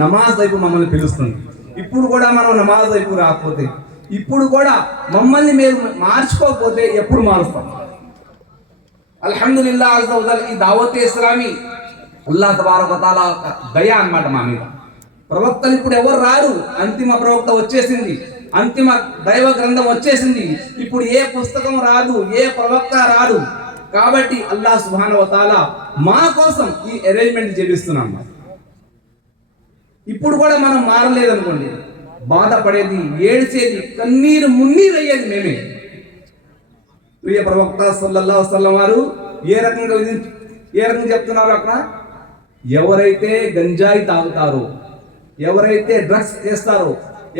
నమాజ్ వైపు మమ్మల్ని పిలుస్తుంది. ఇప్పుడు కూడా మనం నమాజ్ వైపు రాకపోతే, ఇప్పుడు కూడా మమ్మల్ని మీరు మార్చుకోకపోతే ఎప్పుడు మారుస్తాం? అల్హమ్దులిల్లాహ్ అజ్జ వజల్ ఈ దావత్ ఇస్లామీ అల్లాహ్ తబారక వ తఆలా దయ అన్నమాట మా మీద. ప్రవక్తలు ఇప్పుడు ఎవరు రారు, అంతిమ ప్రవక్త వచ్చేసింది, అంతిమ దైవ గ్రంథం వచ్చేసింది. ఇప్పుడు ఏ పుస్తకం రాదు, ఏ ప్రవక్త రాదు. కాబట్టి అల్లాహ్ సుబ్హానహు వ తఆలా మా కోసం ఈ అరేంజ్మెంట్ చేపిస్తున్నాం. ఇప్పుడు కూడా మనం మారలేదనుకోండి, బాధపడేది, ఏడ్చేది, కన్నీరు మున్నీరు అయ్యేది మేమే. ప్రియ ప్రవక్త సల్లల్లాహు అలైహి వసల్లం వారు ఏ రకంగా చెప్తున్నారు అక్కడ? ఎవరైతే గంజాయి తాగుతారో, ఎవరైతే డ్రగ్స్ చేస్తారో,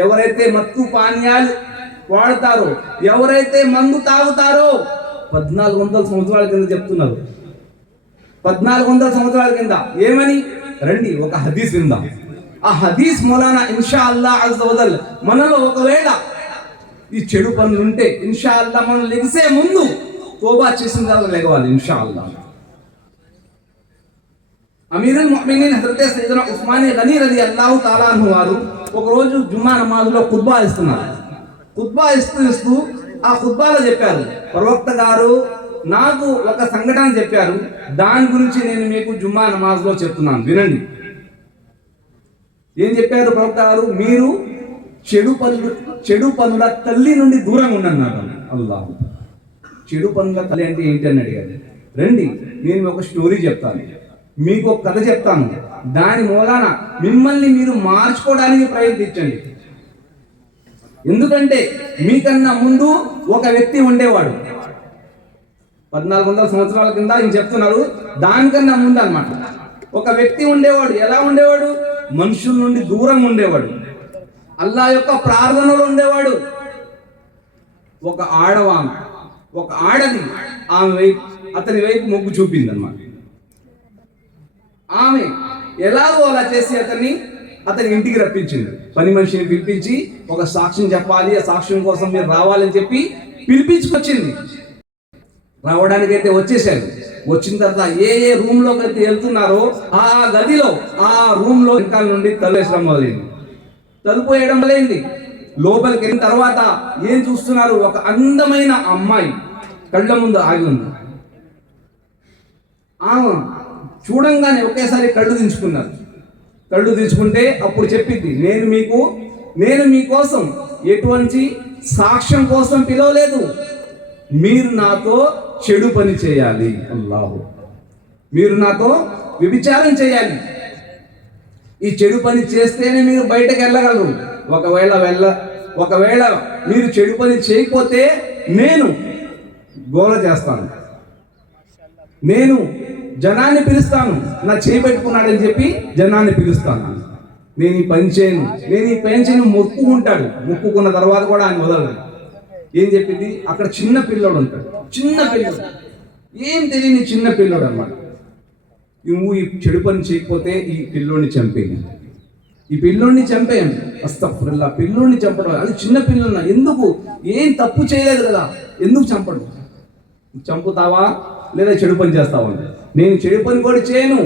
ఎవరైతే మత్తు పానీయాలు వాడతారో, ఎవరైతే మందు తాగుతారో 1400 సంవత్సరాల కింద చెప్తున్నారు. 1400 సంవత్సరాల కింద ఏమని రండి ఒక హదీస్ విందాం. ఆ హదీస్ మూలాన ఇన్షా అల్లాహ్ అజ్జ వజల్ మనలో ఒకవేళ ఈ చెడు పనులు ఉంటే ఇన్షా అల్లాహ్ మనం లెగిసే ముందు తోబా చేసిన తర్వాత లెగవాలి ఇన్షా అల్లాహ్. అమీరుల్ ముഅ్మినీన్ హజరత్ సయ్యదునా ఉస్మాన్ గనీ రలియల్లాహు తఆలా అన్హు వారు ఒకరోజు జుమ్మా నమాజ్లో ఖుత్బా ఇస్తున్నారు. ఖుత్బా ఇస్తూ ఆ ఖుత్బాలో చెప్పారు, ప్రవక్త గారు నాకు ఒక సంఘటన చెప్పారు, దాని గురించి నేను మీకు జుమ్మా నమాజ్లో చెప్తున్నాను, వినండి. ఏం చెప్పారు ప్రవక్త గారు? మీరు చెడు పనుల తల్లి నుండి దూరంగా ఉండన్నారు. అల్లాహ్, చెడు పనుల తల్లి అంటే ఏంటి అని అడిగారు. రండి నేను ఒక స్టోరీ చెప్తాను, మీకు ఒక కథ చెప్తాను, దాని మూలాన మిమ్మల్ని మీరు మార్చుకోవడానికి ప్రయత్నించండి. ఎందుకంటే మీకన్నా ముందు ఒక వ్యక్తి ఉండేవాడు. 1400 సంవత్సరాల కింద ఆయన చెప్తున్నారు, దానికన్నా ముందు అన్నమాట ఒక వ్యక్తి ఉండేవాడు. ఎలా ఉండేవాడు? మనుషుల నుండి దూరంగా ఉండేవాడు, అల్లాహ్ యొక్క ప్రార్థనలో ఉండేవాడు. ఒక ఆడది ఆమె వైపు, అతని వైపు మొగ్గు చూపింది అన్నమాట. ఆమె ఎలాగో అలా చేసి అతని ఇంటికి రప్పించింది. పని మనిషిని పిలిపించి ఒక సాక్ష్యం చెప్పాలి, ఆ సాక్ష్యం కోసం మీరు రావాలని చెప్పి పిలిపించుకొచ్చింది. రావడానికైతే వచ్చేసారు. వచ్చిన తర్వాత ఏ రూమ్ లోకి అయితే వెళ్తున్నారో ఆ గదిలో, ఆ రూమ్ లో వెనకాల నుండి తలుపేసడం మొదలైంది. తలుపు వేయడం మొదలైంది. లోపలికి వెళ్ళిన తర్వాత ఏం చూస్తున్నారు? ఒక అందమైన అమ్మాయి కళ్ళ ముందు ఆగి ఉంది. చూడంగానే ఒకేసారి కళ్ళు దించుకున్నారు. కళ్ళు దించుకుంటే అప్పుడు చెప్పింది, నేను మీకోసం ఎటువంటి సాక్ష్యం కోసం పిలవలేదు, మీరు నాతో చెడు పని చేయాలి. అల్లాహు, మీరు నాతో వ్యభిచారం చేయాలి. ఈ చెడు పని చేస్తేనే మీరు బయటకు వెళ్ళగలరు. ఒకవేళ మీరు చెడు పని చేయకపోతే నేను గోల చేస్తాను, నేను జనాన్ని పిలుస్తాను, నా చేయి పెట్టుకున్నాడని చెప్పి జనాన్ని పిలుస్తాను. నేను ఈ పని చేయను, మొక్కుకుంటాడు. మొక్కుకున్న తర్వాత కూడా ఆయన వదలదు. ఏం చెప్పింది? అక్కడ చిన్న పిల్లోడు ఉంటాడు, చిన్న పిల్లోడు, ఏం తెలియని చిన్న పిల్లోడు అన్నమాట. నువ్వు ఈ చెడు పని చేయకపోతే ఈ పిల్లోడిని చంపేయండి. అస్తగ్ఫిరుల్లాహ్, పిల్లోడిని చంపడం, అది చిన్న పిల్లోడు, ఎందుకు? ఏం తప్పు చేయలేదు కదా, ఎందుకు చంపడు? చంపుతావా లేదా చెడు పని చేస్తావా? నేను చెడు పని కూడా చేయను,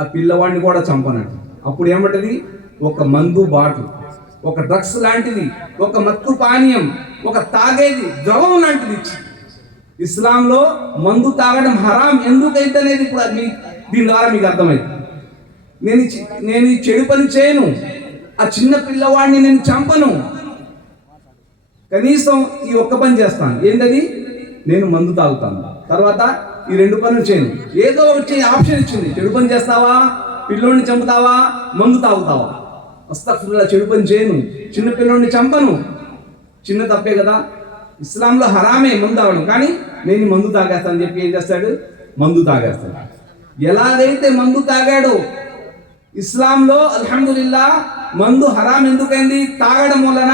ఆ పిల్లవాడిని కూడా చంపనండి. అప్పుడు ఏమంటది? ఒక మందు బాటిల్, ఒక డ్రగ్స్ లాంటిది, ఒక మత్తు పానీయం, ఒక తాగేది ద్రవం లాంటిది ఇచ్చి, ఇస్లాంలో మందు తాగడం హరాం ఎందుకైతే అనేది ఇప్పుడు దీని ద్వారా మీకు అర్థమైంది. నేను ఈ చెడు పని చేయను, ఆ చిన్న పిల్లవాడిని నేను చంపను, కనీసం ఈ ఒక్క పని చేస్తాను. ఏంటది? నేను మందు తాగుతాను, తర్వాత ఈ 2 పనులు చేయను. ఏదో ఒకటి ఆప్షన్ ఇచ్చింది. చెడు పని చేస్తావా, పిల్లోడిని చంపుతావా, మందు తాగుతావా? అస్తగ్ఫిరుల్లాహ్, చెడు పని చేయను, చిన్న పిల్లోడిని చంపను. చిన్న తప్పే కదా, ఇస్లాంలో హరామే మందు తాగడం, కానీ నేను మందు తాగేస్తాను చెప్పి ఏం చేస్తాడు? మందు తాగేస్తాడు. ఎలాగైతే మందు తాగాడో ఇస్లాంలో అల్హమ్దులిల్లాహ్ మందు హరాం ఎందుకైంది? తాగడం వలన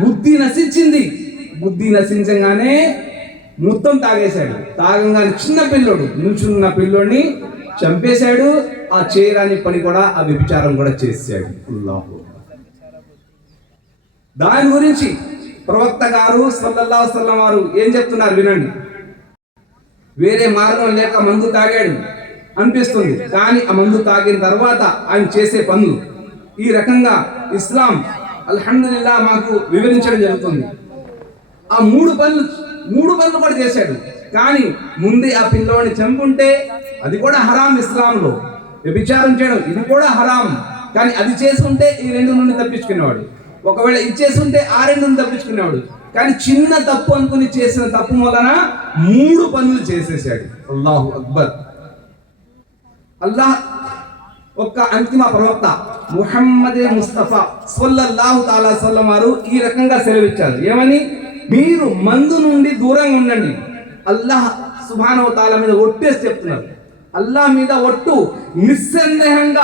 బుద్ధి నశించింది. బుద్ధి నశించగానే మొత్తం తాగేశాడు. తాగంగానే చిన్న పిల్లోడు, నిల్చున్న పిల్లోడిని చంపేశాడు. ఆ చేయరాని పని కూడా, ఆ వ్యభిచారం కూడా చేశాడు. దాని గురించి ప్రవక్త గారు సల్లల్లాహు అలైహి వసల్లం వారు ఏం చెప్తున్నారు వినండి. వేరే మార్గం లేక మందు తాగాడు, అనిపిస్తుంది. కానీ ఆ మందు తాగిన తర్వాత ఆయన చేసే పనులు ఈ రకంగా ఇస్లాం అల్హమ్దులిల్లా మాకు వివరించడం జరుగుతుంది. ఆ మూడు పనులు కూడా చేశాడు. కానీ ముందే ఆ పిల్లోని చంపుంటే అది కూడా హరాం. ఇస్లాంలో వ్యభిచారం చేయడం ఇది కూడా హరాం. కానీ అది చేసుంటే ఈ రెండు నుండి తప్పించుకునేవాడు. ఒకవేళ ఇది చేసుంటే ఆ రెండు నుండి తప్పించుకునేవాడు. కానీ చిన్న తప్పు అనుకుని చేసిన తప్పు వలన 3 పనులు చేసేసాడు. అల్లాహు అక్బర్. అల్లాహ్ ఒక్క అంతిమ ప్రవక్త ముహమ్మద్ ముస్తఫా సల్లల్లాహు తఆలా సల్లం వారు ఈ రకంగా సెలవిచ్చారు. ఏమని? మీరు మందు నుండి దూరంగా ఉండండి. అల్లాహ్ సుబ్హానహు వ తఆలా మీద ఒట్టేసి చెప్తున్నారు. అల్లాహ్ మీద ఒట్టు, నిస్సందేహంగా